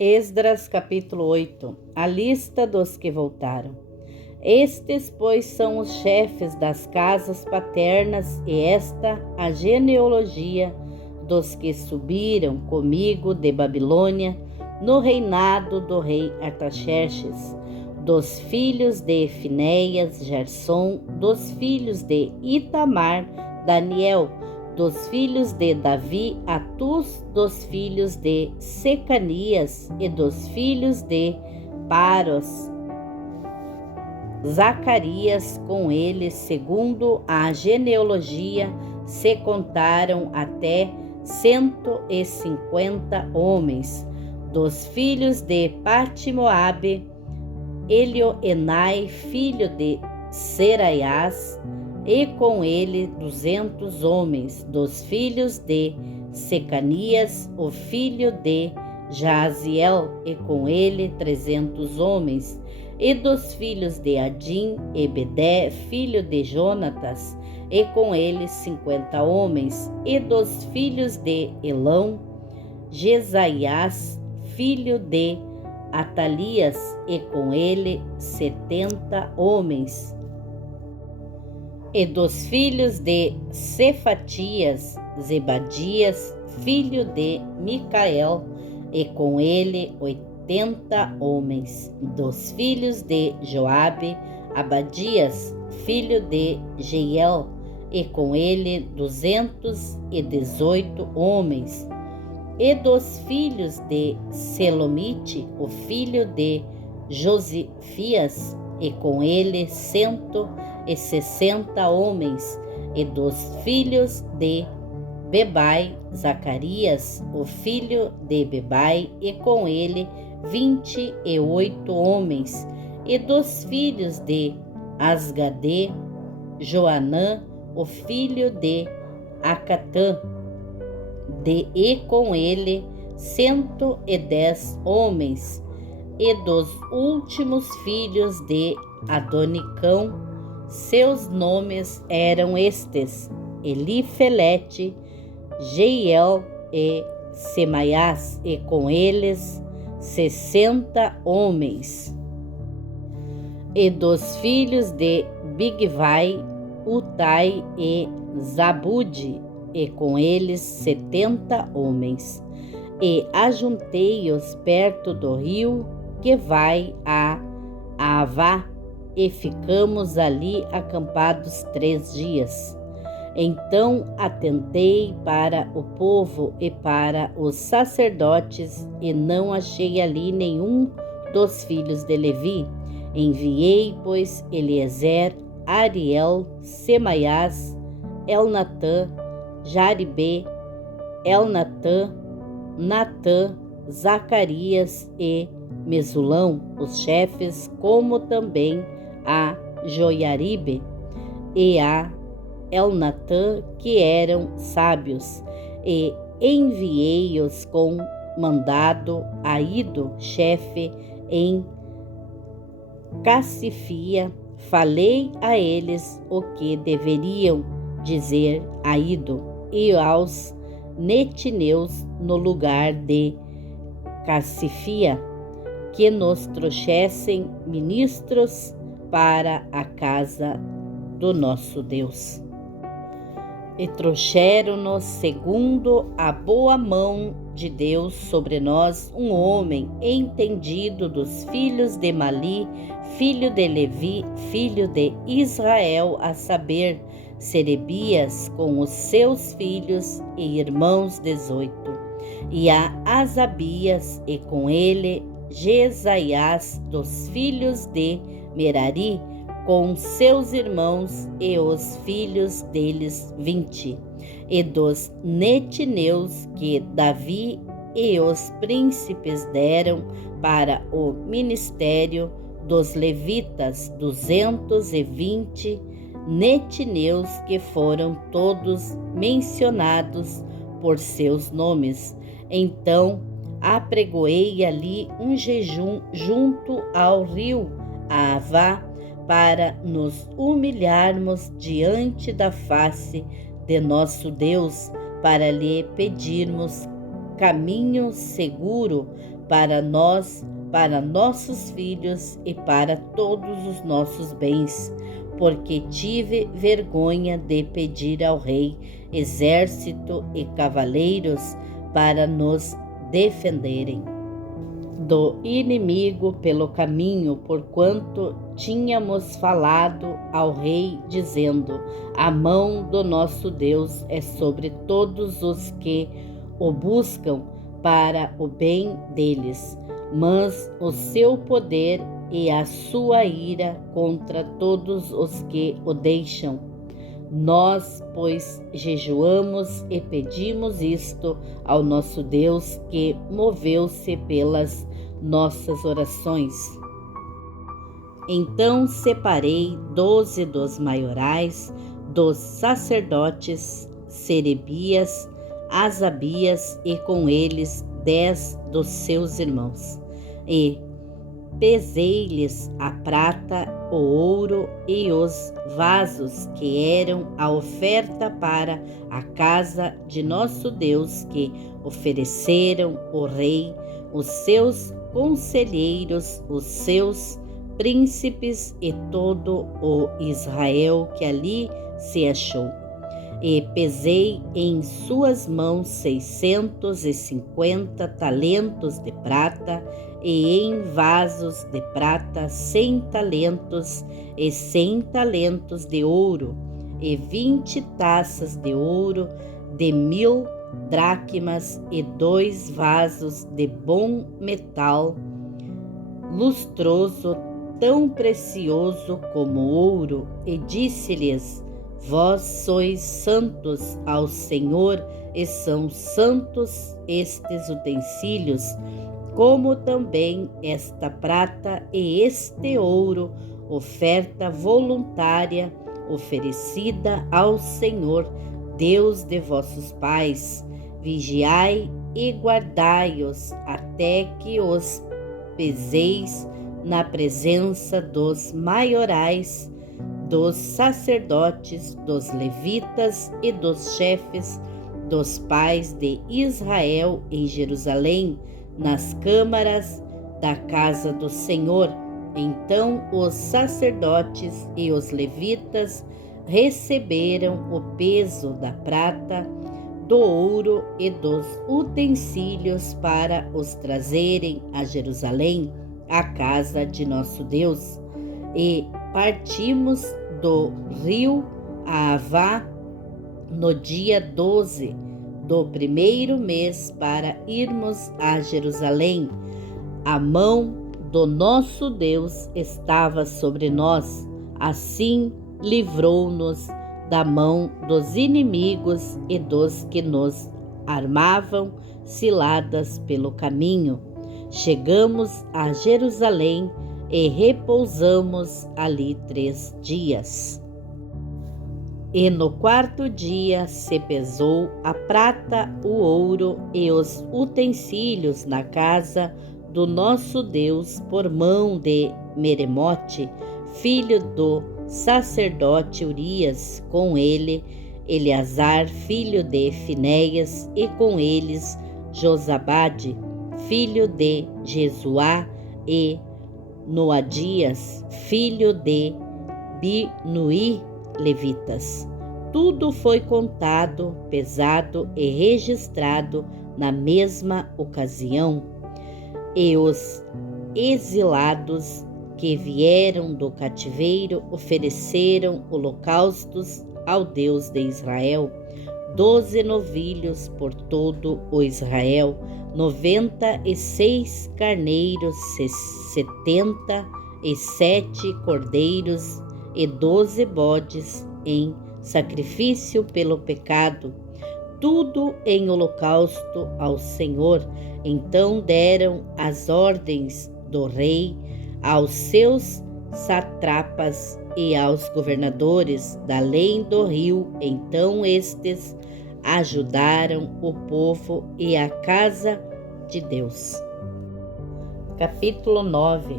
Esdras capítulo 8. A lista dos que voltaram. Estes, pois, são os chefes das casas paternas, e esta a genealogia dos que subiram comigo de Babilônia, no reinado do rei Artaxerxes, dos filhos de Finéias, Gersom, dos filhos de Itamar, Daniel, dos filhos de Davi, Atus, dos filhos de Secanias e dos filhos de Paros, Zacarias com eles, segundo a genealogia, se contaram até 150 homens. Dos filhos de Patimoabe, Elioenai, filho de Seraias, e com ele 200 homens. Dos filhos de Secanias, o filho de Jaziel, e com ele 300 homens. E dos filhos de Adim, Ebedé, filho de Jonatas, e com ele 50 homens. E dos filhos de Elão, Jesaias, filho de Atalias, e com ele 70 homens. E dos filhos de Cefatias, Zebadias, filho de Micael, e com ele 80 homens. Dos filhos de Joabe, Abadias, filho de Jeiel, e com ele 218 homens. E dos filhos de Selomite, o filho de Josifias, e com ele 160 homens. E dos filhos de Bebai, Zacarias, o filho de Bebai, e com ele 28 homens. E dos filhos de Asgadê, Joanã, o filho de Acatã, e com ele 110 homens. E dos últimos filhos de Adonicão, seus nomes eram estes: Elifelete, Jeiel e Semaias, e com eles 60 homens. E dos filhos de Bigvai, Utai e Zabude, e com eles 70 homens. E ajuntei-os perto do rio que vai a Avá, e ficamos ali acampados 3 dias. Então atentei para o povo e para os sacerdotes, e não achei ali nenhum dos filhos de Levi. Enviei, pois, Eliezer, Ariel, Semaias, Elnatã, Jaribê, Elnatã, Natã, Zacarias e Mesulão, os chefes, como também a Joiaribe e a Elnatã, que eram sábios, e enviei-os com mandado a Ido, chefe em Cassifia. Falei a eles o que deveriam dizer a Ido e aos netineus no lugar de Cassifia, que nos trouxessem ministros para a casa do nosso Deus. E trouxeram-nos, segundo a boa mão de Deus sobre nós, um homem entendido dos filhos de Mali, filho de Levi, filho de Israel, a saber, Serebias, com os seus filhos e irmãos 18, e a Asabias, e com ele Jesaias, dos filhos de Merari, com seus irmãos e os filhos deles 20, e dos netineus que Davi e os príncipes deram para o ministério dos levitas, 220 netineus, que foram todos mencionados por seus nomes. Então apregoei ali um jejum junto ao rio Avá, para nos humilharmos diante da face de nosso Deus, para lhe pedirmos caminho seguro para nós, para nossos filhos e para todos os nossos bens, porque tive vergonha de pedir ao rei exército e cavaleiros para nos defenderem do inimigo pelo caminho, porquanto tínhamos falado ao rei, dizendo: a mão do nosso Deus é sobre todos os que o buscam para o bem deles, mas o seu poder e a sua ira contra todos os que o deixam. Nós, pois, jejuamos e pedimos isto ao nosso Deus, que moveu-se pelas nossas orações. Então separei 12 dos maiorais, dos sacerdotes, Serebias, Asabias, e com eles 10 dos seus irmãos. E pesei-lhes a prata, o ouro e os vasos que eram a oferta para a casa de nosso Deus, que ofereceram o rei, os seus conselheiros, os seus príncipes e todo o Israel que ali se achou. E pesei em suas mãos 650 talentos de prata, e em vasos de prata 100 talentos e 100 talentos de ouro, e 20 taças de ouro de 1000 dracmas, e 2 vasos de bom metal, lustroso, tão precioso como ouro. E disse-lhes: vós sois santos ao Senhor, e são santos estes utensílios, como também esta prata e este ouro, oferta voluntária oferecida ao Senhor, Deus de vossos pais. Vigiai e guardai-os até que os peseis na presença dos maiorais, dos sacerdotes, dos levitas e dos chefes dos pais de Israel em Jerusalém, nas câmaras da casa do Senhor. Então os sacerdotes e os levitas receberam o peso da prata, do ouro e dos utensílios para os trazerem a Jerusalém, à casa de nosso Deus. E partimos do rio Ahava no dia 12 do primeiro mês para irmos a Jerusalém. A mão do nosso Deus estava sobre nós, assim livrou-nos da mão dos inimigos e dos que nos armavam ciladas pelo caminho. Chegamos a Jerusalém e repousamos ali 3 dias. E no 4º dia se pesou a prata, o ouro e os utensílios na casa do nosso Deus por mão de Meremote, filho do sacerdote Urias, com ele Eleazar, filho de Finéias, e com eles Josabade, filho de Jesuá, e Noadias, filho de Binuí, levitas. Tudo foi contado, pesado e registrado na mesma ocasião. E os exilados que vieram do cativeiro ofereceram holocaustos ao Deus de Israel, 12 novilhos por todo o Israel, 96 carneiros, 77 cordeiros e 12 bodes em sacrifício pelo pecado, tudo em holocausto ao Senhor. Então deram as ordens do rei aos seus satrapas e aos governadores da além do rio. Então estes ajudaram o povo e a casa de Deus. Capítulo 9.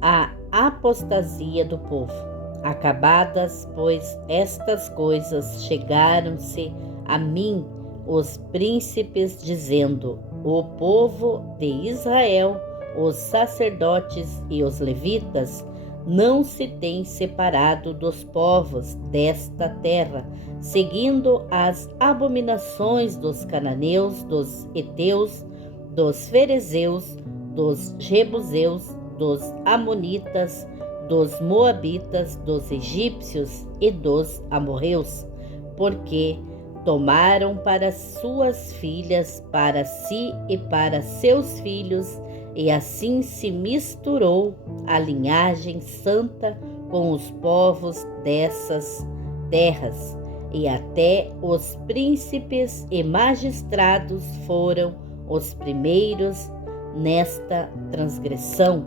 A apostasia do povo. Acabadas, pois, estas coisas, chegaram-se a mim os príncipes, dizendo: o povo de Israel, os sacerdotes e os levitas, não se têm separado dos povos desta terra, seguindo as abominações dos cananeus, dos heteus, dos ferezeus, dos jebuseus, dos amonitas, dos moabitas, dos egípcios e dos amorreus, porque tomaram para suas filhas, para si e para seus filhos, e assim se misturou a linhagem santa com os povos dessas terras, e até os príncipes e magistrados foram os primeiros nesta transgressão.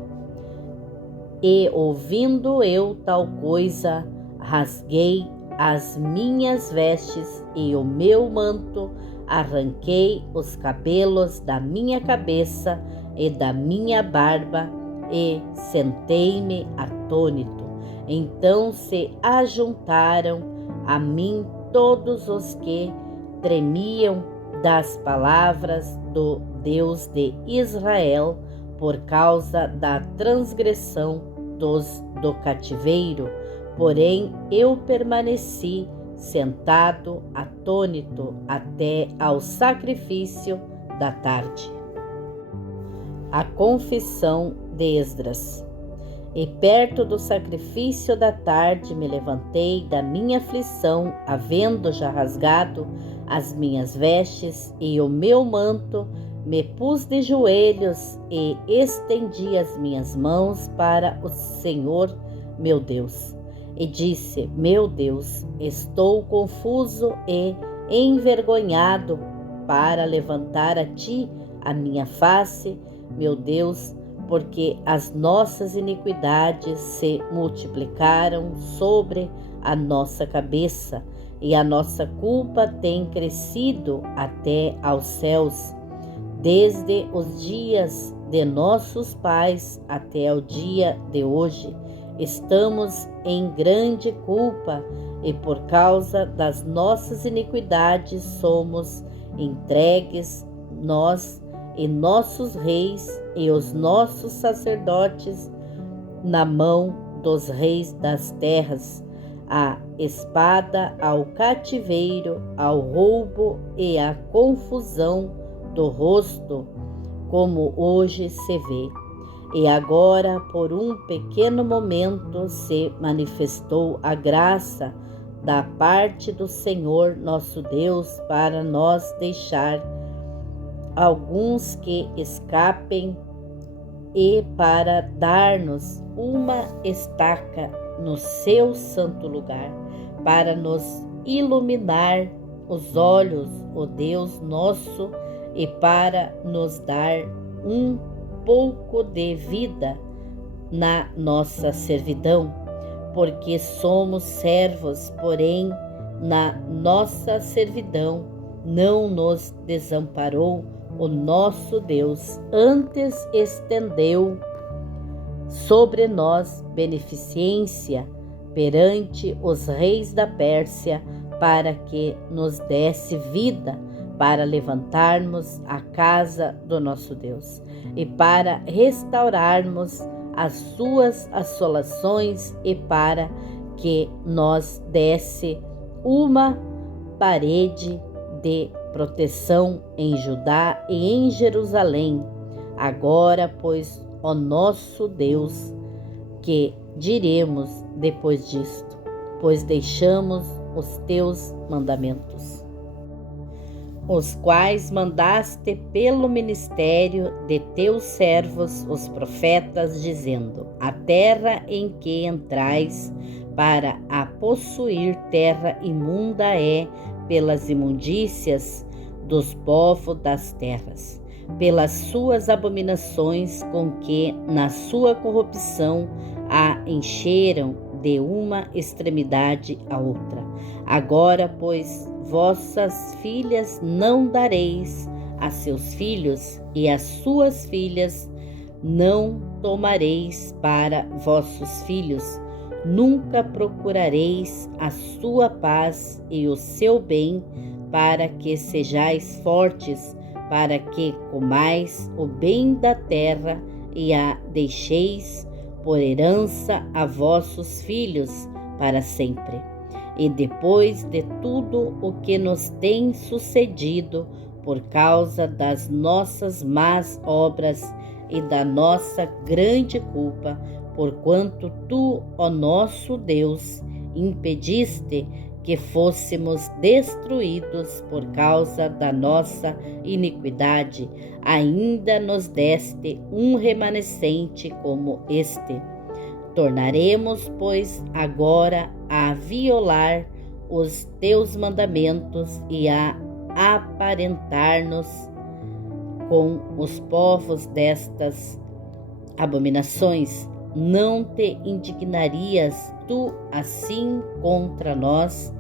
E ouvindo eu tal coisa, rasguei as minhas vestes e o meu manto, arranquei os cabelos da minha cabeça e da minha barba, e sentei-me atônito. Então se ajuntaram a mim todos os que tremiam das palavras do Deus de Israel, por causa da transgressão do cativeiro. Porém eu permaneci sentado atônito até ao sacrifício da tarde. A confissão de Esdras. E perto do sacrifício da tarde me levantei da minha aflição, havendo já rasgado as minhas vestes e o meu manto, me pus de joelhos e estendi as minhas mãos para o Senhor meu Deus. E disse: meu Deus, estou confuso e envergonhado para levantar a ti a minha face, meu Deus, porque as nossas iniquidades se multiplicaram sobre a nossa cabeça, e a nossa culpa tem crescido até aos céus. Desde os dias de nossos pais até o dia de hoje, estamos em grande culpa, e por causa das nossas iniquidades somos entregues, nós e nossos reis e os nossos sacerdotes, na mão dos reis das terras, à espada, ao cativeiro, ao roubo e à confusão do rosto, como hoje se vê. E agora, por um pequeno momento, se manifestou a graça da parte do Senhor nosso Deus para nos deixar alguns que escapem e para dar-nos uma estaca no seu santo lugar, para nos iluminar os olhos, ó Deus nosso, e para nos dar um pouco de vida na nossa servidão, porque somos servos, porém na nossa servidão não nos desamparou o nosso Deus, antes estendeu sobre nós beneficência perante os reis da Pérsia, para que nos desse vida, para levantarmos a casa do nosso Deus e para restaurarmos as suas assolações, e para que nos desse uma parede de proteção em Judá e em Jerusalém. Agora, pois, ó nosso Deus, que diremos depois disto? Pois deixamos os teus mandamentos, os quais mandaste pelo ministério de teus servos, os profetas, dizendo: a terra em que entrais para a possuir, terra imunda é, pelas imundícias dos povos das terras, pelas suas abominações com que na sua corrupção a encheram de uma extremidade a outra. Agora, pois, vossas filhas não dareis a seus filhos, e as suas filhas não tomareis para vossos filhos. Nunca procurareis a sua paz e o seu bem, para que sejais fortes, para que comais o bem da terra e a deixeis por herança a vossos filhos para sempre. E depois de tudo o que nos tem sucedido por causa das nossas más obras e da nossa grande culpa, porquanto tu, ó nosso Deus, impediste que fôssemos destruídos por causa da nossa iniquidade, ainda nos deste um remanescente como este. Tornaremos, pois, agora a violar os teus mandamentos e a aparentar-nos com os povos destas abominações? Não te indignarias tu assim contra nós,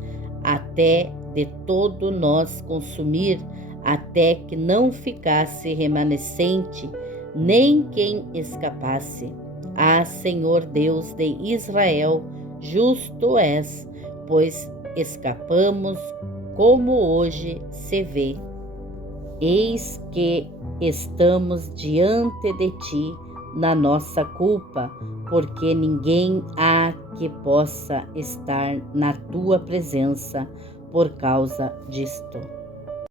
até de todo nós consumir, até que não ficasse remanescente, nem quem escapasse? Ah, Senhor Deus de Israel, justo és, pois escapamos, como hoje se vê. Eis que estamos diante de ti na nossa culpa, porque ninguém há que possa estar na tua presença por causa disto.